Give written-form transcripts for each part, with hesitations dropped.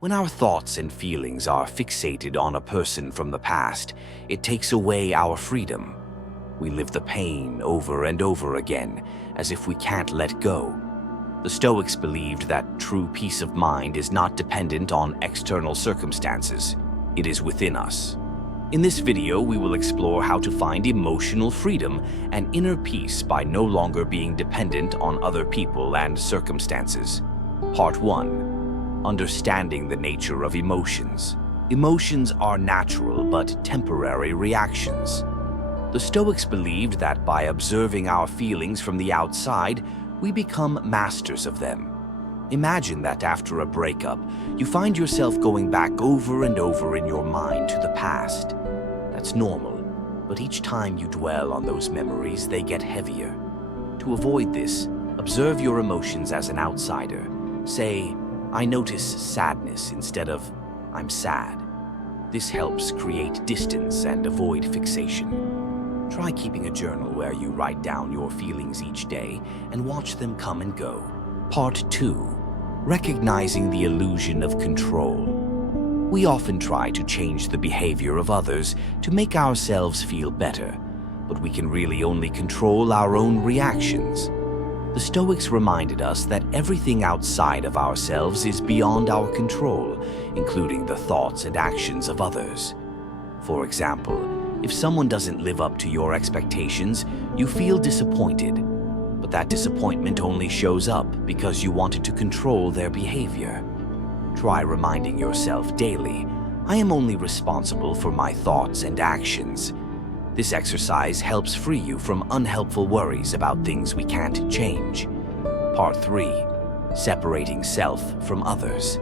When our thoughts and feelings are fixated on a person from the past, it takes away our freedom. We live the pain over and over again, as if we can't let go. The Stoics believed that true peace of mind is not dependent on external circumstances. It is within us. In this video, we will explore how to find emotional freedom and inner peace by no longer being dependent on other people and circumstances. Part 1. Understanding the nature of emotions. Emotions are natural but temporary reactions. The Stoics believed that by observing our feelings from the outside, we become masters of them. Imagine that after a breakup, you find yourself going back over and over in your mind to the past. That's normal, but each time you dwell on those memories, they get heavier. To avoid this, observe your emotions as an outsider. Say, I notice sadness instead of, I'm sad. This helps create distance and avoid fixation. Try keeping a journal where you write down your feelings each day and watch them come and go. Part 2. Recognizing the illusion of control. We often try to change the behavior of others to make ourselves feel better, but we can really only control our own reactions. The Stoics reminded us that everything outside of ourselves is beyond our control, including the thoughts and actions of others. For example, if someone doesn't live up to your expectations, you feel disappointed. But that disappointment only shows up because you wanted to control their behavior. Try reminding yourself daily, I am only responsible for my thoughts and actions. This exercise helps free you from unhelpful worries about things we can't change. Part 3. Separating self from others.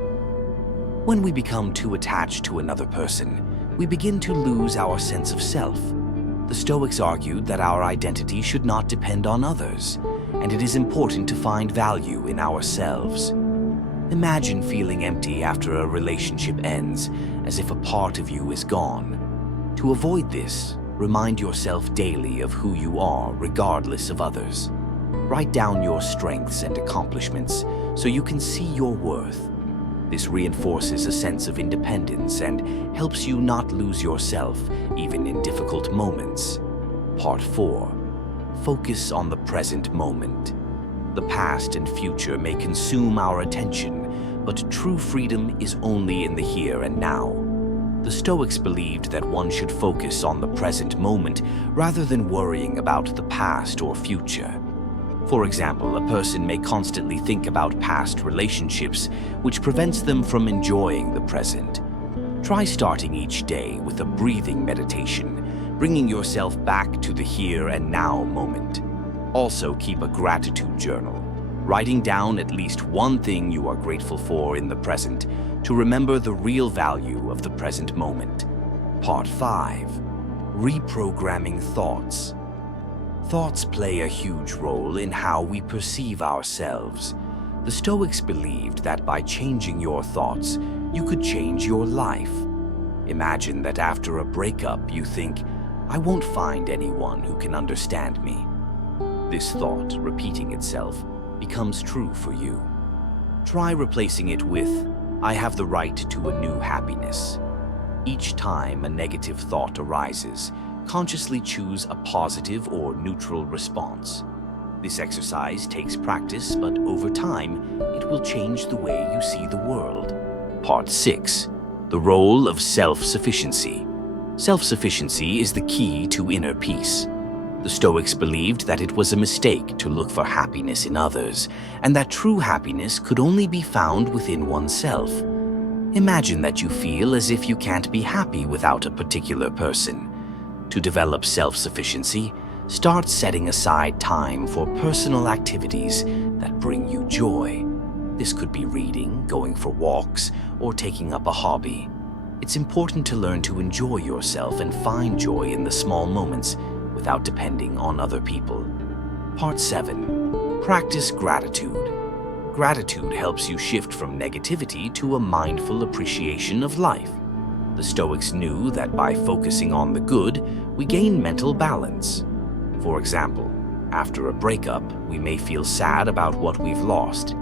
When we become too attached to another person, we begin to lose our sense of self. The Stoics argued that our identity should not depend on others, and it is important to find value in ourselves. Imagine feeling empty after a relationship ends, as if a part of you is gone. To avoid this, remind yourself daily of who you are, regardless of others. Write down your strengths and accomplishments so you can see your worth. This reinforces a sense of independence and helps you not lose yourself, even in difficult moments. Part 4. Focus on the present moment. The past and future may consume our attention, but true freedom is only in the here and now. The Stoics believed that one should focus on the present moment rather than worrying about the past or future. For example, a person may constantly think about past relationships, which prevents them from enjoying the present. Try starting each day with a breathing meditation, bringing yourself back to the here and now moment. Also, keep a gratitude journal, writing down at least one thing you are grateful for in the present to remember the real value of the present moment. Part 5. Reprogramming thoughts. Thoughts play a huge role in how we perceive ourselves. The Stoics believed that by changing your thoughts, you could change your life. Imagine that after a breakup, you think, I won't find anyone who can understand me. This thought, repeating itself, becomes true for you. Try replacing it with, I have the right to a new happiness. Each time a negative thought arises, consciously choose a positive or neutral response. This exercise takes practice, but over time, it will change the way you see the world. Part 6. The role of self-sufficiency. Self-sufficiency is the key to inner peace. The Stoics believed that it was a mistake to look for happiness in others, and that true happiness could only be found within oneself. Imagine that you feel as if you can't be happy without a particular person. To develop self-sufficiency, start setting aside time for personal activities that bring you joy. This could be reading, going for walks, or taking up a hobby. It's important to learn to enjoy yourself and find joy in the small moments without depending on other people. Part 7. Practice gratitude. Gratitude helps you shift from negativity to a mindful appreciation of life. The Stoics knew that by focusing on the good, we gain mental balance. For example, after a breakup, we may feel sad about what we've lost.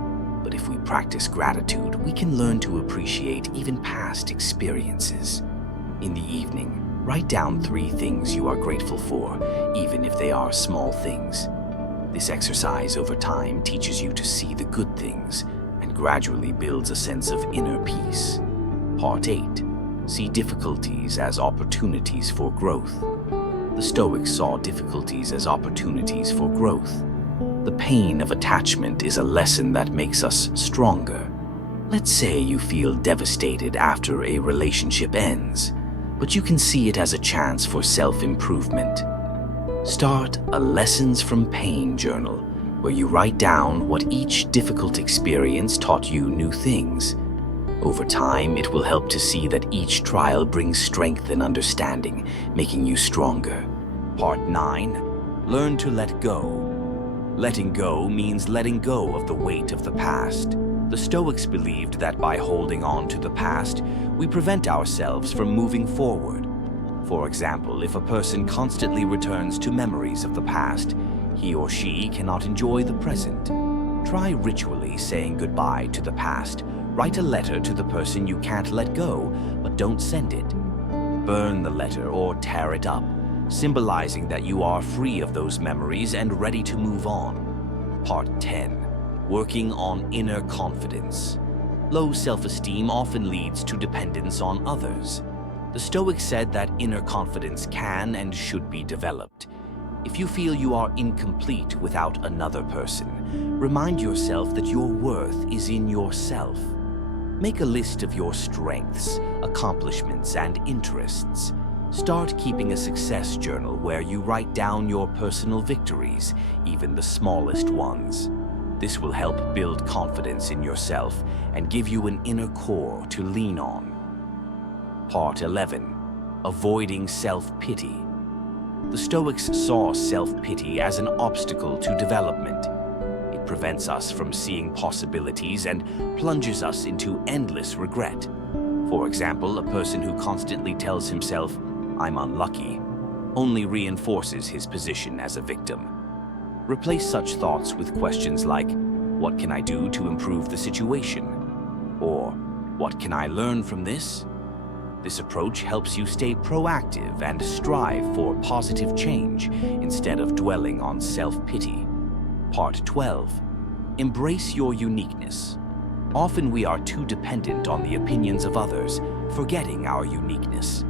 But if we practice gratitude, we can learn to appreciate even past experiences. In the evening, write down 3 things you are grateful for, even if they are small things. This exercise over time teaches you to see the good things and gradually builds a sense of inner peace. Part 8. See difficulties as opportunities for growth. The Stoics saw difficulties as opportunities for growth. The pain of attachment is a lesson that makes us stronger. Let's say you feel devastated after a relationship ends, but you can see it as a chance for self-improvement. Start a Lessons from Pain journal, where you write down what each difficult experience taught you new things. Over time, it will help to see that each trial brings strength and understanding, making you stronger. Part 9. Learn to let go. Letting go means letting go of the weight of the past. The Stoics believed that by holding on to the past, we prevent ourselves from moving forward. For example, if a person constantly returns to memories of the past, he or she cannot enjoy the present. Try ritually saying goodbye to the past. Write a letter to the person you can't let go, but don't send it. Burn the letter or tear it up, symbolizing that you are free of those memories and ready to move on. Part 10. Working on inner confidence. Low self-esteem often leads to dependence on others. The Stoics said that inner confidence can and should be developed. If you feel you are incomplete without another person, remind yourself that your worth is in yourself. Make a list of your strengths, accomplishments, and interests. Start keeping a success journal where you write down your personal victories, even the smallest ones. This will help build confidence in yourself and give you an inner core to lean on. Part 11. Avoiding self-pity. The Stoics saw self-pity as an obstacle to development. It prevents us from seeing possibilities and plunges us into endless regret. For example, a person who constantly tells himself, "I'm unlucky," only reinforces his position as a victim. Replace such thoughts with questions like, "What can I do to improve the situation?" Or, "What can I learn from this?" This approach helps you stay proactive and strive for positive change instead of dwelling on self-pity. Part 12. Embrace your uniqueness. Often we are too dependent on the opinions of others, forgetting our uniqueness.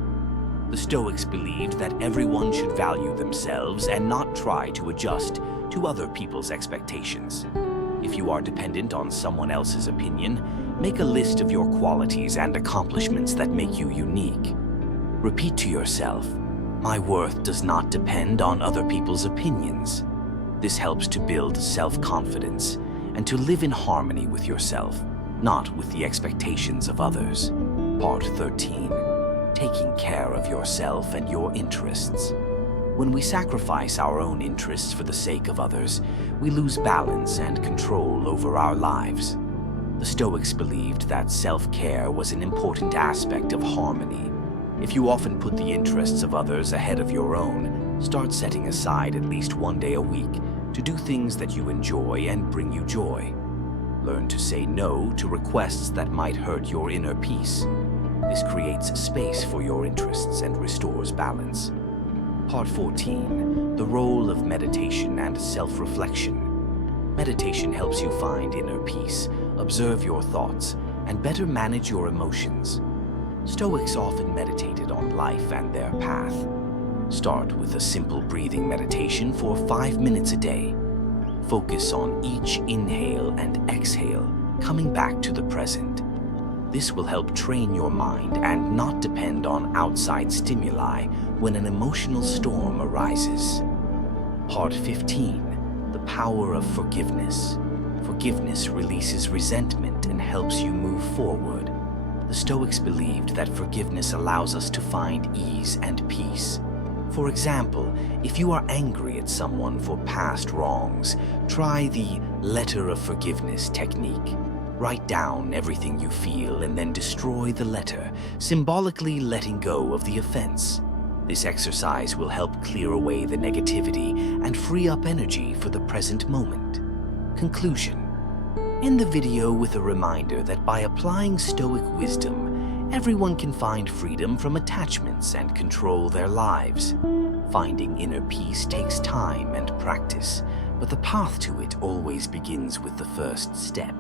The Stoics believed that everyone should value themselves and not try to adjust to other people's expectations. If you are dependent on someone else's opinion, make a list of your qualities and accomplishments that make you unique. Repeat to yourself, "My worth does not depend on other people's opinions." This helps to build self-confidence and to live in harmony with yourself, not with the expectations of others. Part 13. Taking care of yourself and your interests. When we sacrifice our own interests for the sake of others, we lose balance and control over our lives. The Stoics believed that self-care was an important aspect of harmony. If you often put the interests of others ahead of your own, start setting aside at least one day a week to do things that you enjoy and bring you joy. Learn to say no to requests that might hurt your inner peace. This creates space for your interests and restores balance. Part 14. The role of meditation and self-reflection. Meditation helps you find inner peace, observe your thoughts, and better manage your emotions. Stoics often meditated on life and their path. Start with a simple breathing meditation for 5 minutes a day. Focus on each inhale and exhale, coming back to the present. This will help train your mind and not depend on outside stimuli when an emotional storm arises. Part 15. The power of forgiveness. Forgiveness releases resentment and helps you move forward. The Stoics believed that forgiveness allows us to find ease and peace. For example, if you are angry at someone for past wrongs, try the letter of forgiveness technique. Write down everything you feel and then destroy the letter, symbolically letting go of the offense. This exercise will help clear away the negativity and free up energy for the present moment. Conclusion. end the video with a reminder that by applying Stoic wisdom, everyone can find freedom from attachments and control their lives. Finding inner peace takes time and practice, but the path to it always begins with the first step.